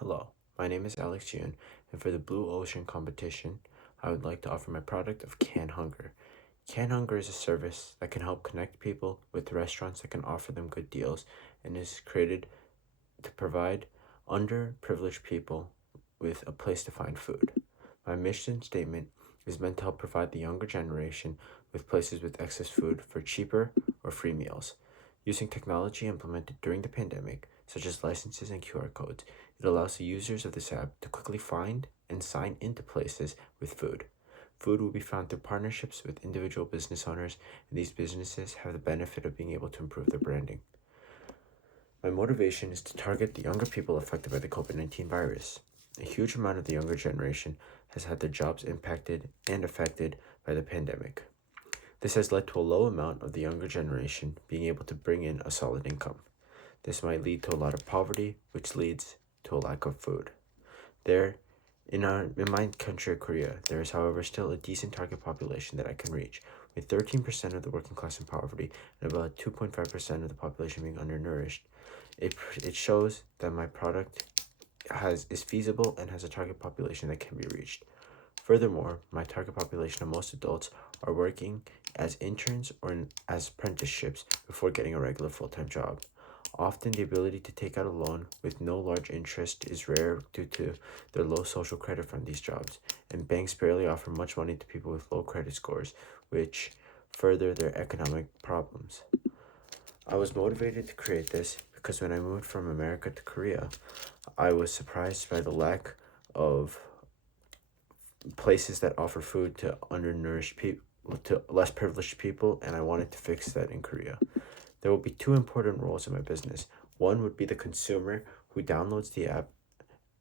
Hello, my name is Yoon, and for the Blue Ocean competition, I would like to offer my product of Can Hunger. Can Hunger is a service that can help connect people with restaurants that can offer them good deals and is created to provide underprivileged people with a place to find food. My mission statement is meant to help provide the younger generation with places with excess food for cheaper or free meals. Using technology implemented during the pandemic, such as licenses and QR codes, it allows the users of this app to quickly find and sign into places with food. Food will be found through partnerships with individual business owners, and these businesses have the benefit of being able to improve their branding. My motivation is to target the younger people affected by the COVID-19 virus. A huge amount of the younger generation has had their jobs impacted and affected by the pandemic. This has led to a low amount of the younger generation being able to bring in a solid income. This might lead to a lot of poverty, which leads to a lack of food. In my country of Korea, there is, however, still a decent target population that I can reach, with 13% of the working class in poverty and about 2.5% of the population being undernourished. It shows that my product is feasible and has a target population that can be reached. Furthermore, my target population of most adults are working as interns or as apprenticeships before getting a regular full-time job. Often, the ability to take out a loan with no large interest is rare due to their low social credit from these jobs, and banks barely offer much money to people with low credit scores, which further their economic problems. I was motivated to create this because when I moved from America to Korea, I was surprised by the lack of places that offer food to undernourished people, to less privileged people, and I wanted to fix that in Korea. There will be two important roles in my business. One would be the consumer who downloads the app,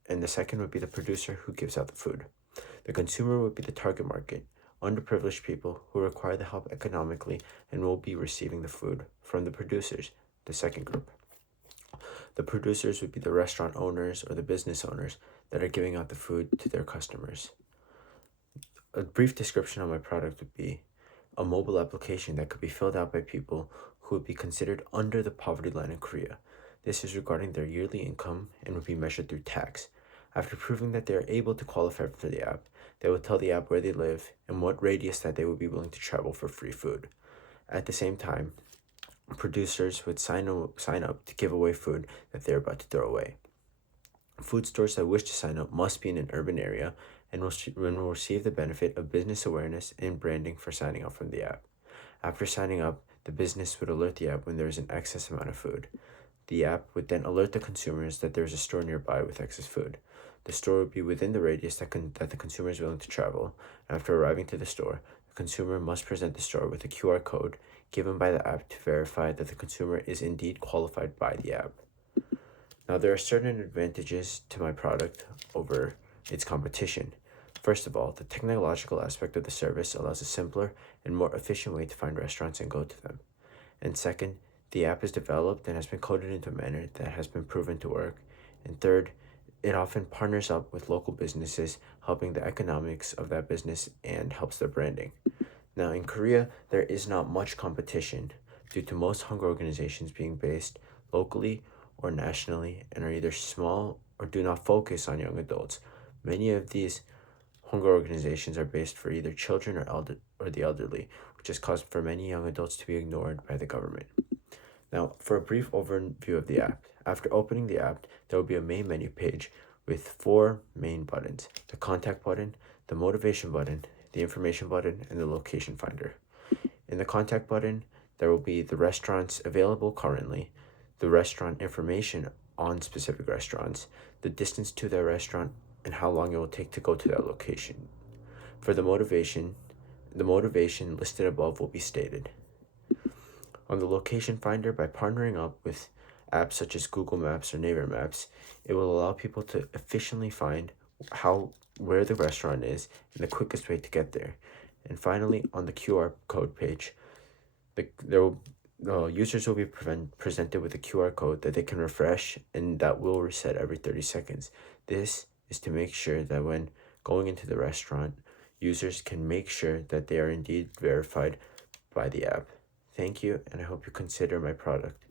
and the second would be the producer who gives out the food. The consumer would be the target market, underprivileged people who require the help economically and will be receiving the food from the producers, the second group. The producers would be the restaurant owners or the business owners that are giving out the food to their customers. A brief description of my product would be a mobile application that could be filled out by people who would be considered under the poverty line in Korea. This is regarding their yearly income and would be measured through tax. After proving that they are able to qualify for the app, they would tell the app where they live and what radius that they would be willing to travel for free food. At the same time, producers would sign up to give away food that they're about to throw away. Food stores that wish to sign up must be in an urban area and will receive the benefit of business awareness and branding for signing up from the app. After signing up, the business would alert the app when there is an excess amount of food. The app would then alert the consumers that there is a store nearby with excess food. The store would be within the radius that the consumer is willing to travel. After arriving to the store, the consumer must present the store with a QR code given by the app to verify that the consumer is indeed qualified by the app. Now, there are certain advantages to my product over its competition. First of all, the technological aspect of the service allows a simpler and more efficient way to find restaurants and go to them. And second, the app is developed and has been coded into a manner that has been proven to work. And third, it often partners up with local businesses, helping the economics of that business and helps their branding. Now, in Korea, there is not much competition due to most hunger organizations being based locally or nationally and are either small or do not focus on young adults. Many of these hunger organizations are based for either children or the elderly, which has caused for many young adults to be ignored by the government. Now, for a brief overview of the app, after opening the app, there will be a main menu page with 4 main buttons: the contact button, the motivation button, the information button, and the location finder. In the contact button, there will be the restaurants available currently, the restaurant information on specific restaurants, the distance to their restaurant, and how long it will take to go to that location. For the motivation listed above will be stated. On the location finder, by partnering up with apps such as Google Maps or Naver Maps, it will allow people to efficiently find where the restaurant is and the quickest way to get there. And finally, on the QR code page, the users will be presented with a QR code that they can refresh and that will reset every 30 seconds. This is to make sure that when going into the restaurant, users can make sure that they are indeed verified by the app. Thank you, and I hope you consider my product.